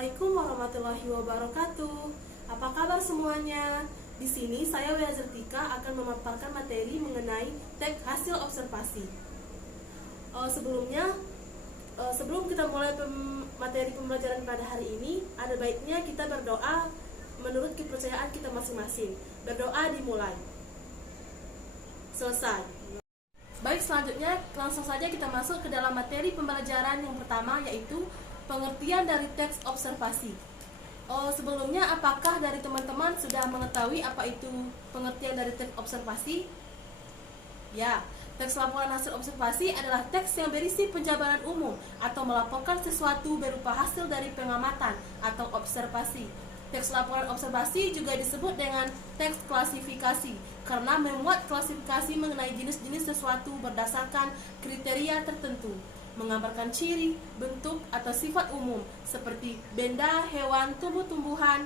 Assalamualaikum warahmatullahi wabarakatuh. Apa kabar semuanya? Di sini saya Wia Zertika akan memaparkan materi mengenai teks hasil observasi. Sebelum kita mulai materi pembelajaran pada hari ini, ada baiknya kita berdoa menurut kepercayaan kita masing-masing. Berdoa dimulai. Selesai. Baik, selanjutnya langsung saja kita masuk ke dalam materi pembelajaran yang pertama, yaitu pengertian dari teks observasi. Sebelumnya, apakah dari teman-teman sudah mengetahui apa itu pengertian dari teks observasi? Ya, teks laporan hasil observasi adalah teks yang berisi penjabaran umum atau melaporkan sesuatu berupa hasil dari pengamatan atau observasi. Teks laporan observasi juga disebut dengan teks klasifikasi karena memuat klasifikasi mengenai jenis-jenis sesuatu berdasarkan kriteria tertentu, menggambarkan ciri, bentuk, atau sifat umum seperti benda, hewan, tumbuh-tumbuhan,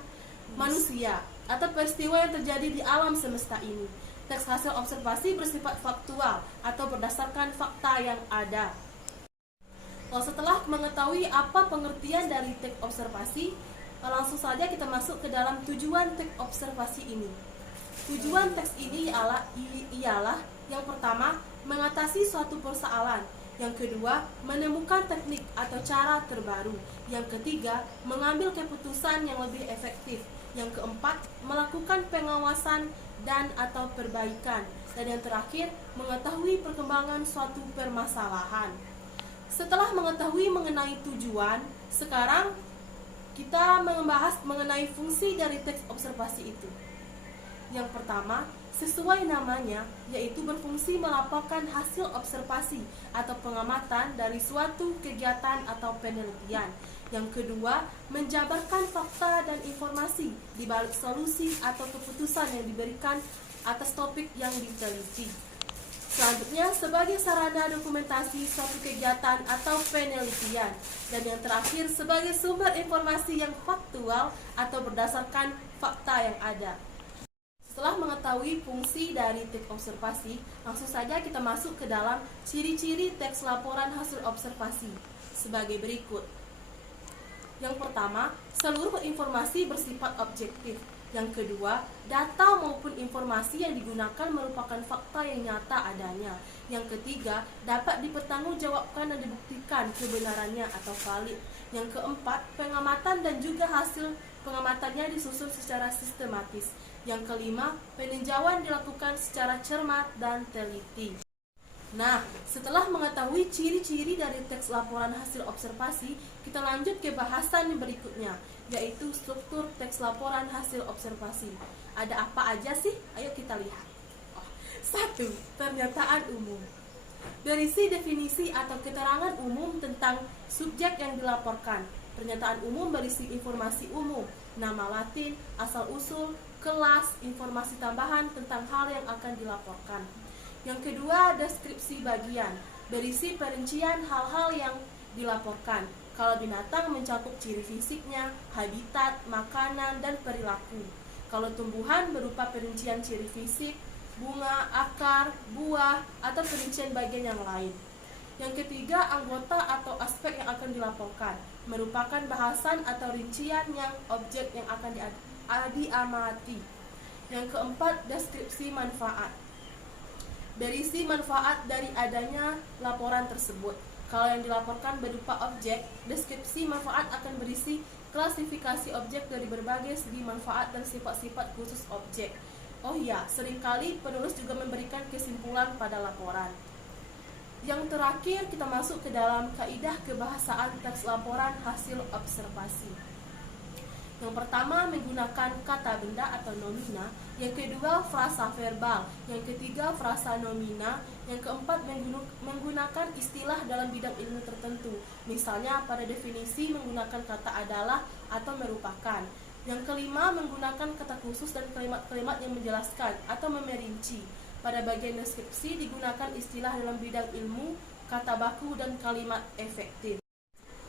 manusia, atau peristiwa yang terjadi di alam semesta ini. Teks hasil observasi bersifat faktual atau berdasarkan fakta yang ada. Setelah mengetahui apa pengertian dari teks observasi, langsung saja kita masuk ke dalam tujuan teks observasi ini. Tujuan teks ini ialah yang pertama, mengatasi suatu persoalan. Yang kedua, menemukan teknik atau cara terbaru. Yang ketiga, mengambil keputusan yang lebih efektif. Yang keempat, melakukan pengawasan dan atau perbaikan. Dan yang terakhir, mengetahui perkembangan suatu permasalahan. Setelah mengetahui mengenai tujuan, sekarang kita membahas mengenai fungsi dari teks observasi itu. Yang pertama, sesuai namanya, yaitu berfungsi melaporkan hasil observasi atau pengamatan dari suatu kegiatan atau penelitian. Yang kedua, menjabarkan fakta dan informasi di balik solusi atau keputusan yang diberikan atas topik yang diteliti. Selanjutnya, sebagai sarana dokumentasi suatu kegiatan atau penelitian. Dan yang terakhir, sebagai sumber informasi yang faktual atau berdasarkan fakta yang ada. Setelah mengetahui fungsi dari teks observasi, langsung saja kita masuk ke dalam ciri-ciri teks laporan hasil observasi sebagai berikut. Yang pertama, seluruh informasi bersifat objektif. Yang kedua, data maupun informasi yang digunakan merupakan fakta yang nyata adanya. Yang ketiga, dapat dipertanggungjawabkan dan dibuktikan kebenarannya atau valid. Yang keempat, pengamatan dan juga hasil pengamatannya disusun secara sistematis. Yang kelima, peninjauan dilakukan secara cermat dan teliti. Nah, setelah mengetahui ciri-ciri dari teks laporan hasil observasi, kita lanjut ke bahasan yang berikutnya, yaitu struktur teks laporan hasil observasi. Ada apa aja sih? Ayo kita lihat. 1. Pernyataan umum. Berisi definisi atau keterangan umum tentang subjek yang dilaporkan. Pernyataan umum berisi informasi umum, nama latin, asal-usul, kelas, informasi tambahan tentang hal yang akan dilaporkan. Yang kedua, deskripsi bagian, berisi perincian hal-hal yang dilaporkan. Kalau binatang mencakup ciri fisiknya, habitat, makanan, dan perilaku. Kalau tumbuhan berupa perincian ciri fisik, bunga, akar, buah, atau perincian bagian yang lain. Yang ketiga, anggota atau aspek yang akan dilaporkan, merupakan bahasan atau rincian yang objek yang akan diamati. Yang keempat, deskripsi manfaat, berisi manfaat dari adanya laporan tersebut. Kalau yang dilaporkan berupa objek, deskripsi manfaat akan berisi klasifikasi objek dari berbagai segi manfaat dan sifat-sifat khusus objek. Oh iya, seringkali penulis juga memberikan kesimpulan pada laporan. Yang terakhir, kita masuk ke dalam kaidah kebahasaan teks laporan hasil observasi. Yang pertama, menggunakan kata benda atau nomina. Yang kedua, frasa verbal. Yang ketiga, frasa nomina. Yang keempat, menggunakan istilah dalam bidang ilmu tertentu. Misalnya, pada definisi menggunakan kata adalah atau merupakan. Yang kelima, menggunakan kata khusus dan kalimat-kalimat yang menjelaskan atau memerinci. Pada bagian deskripsi digunakan istilah dalam bidang ilmu, kata baku, dan kalimat efektif.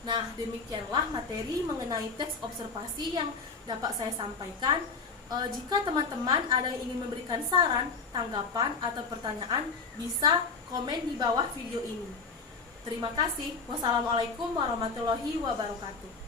Nah, demikianlah materi mengenai teks observasi yang dapat saya sampaikan. Jika teman-teman ada yang ingin memberikan saran, tanggapan, atau pertanyaan, bisa komen di bawah video ini. Terima kasih. Wassalamualaikum warahmatullahi wabarakatuh.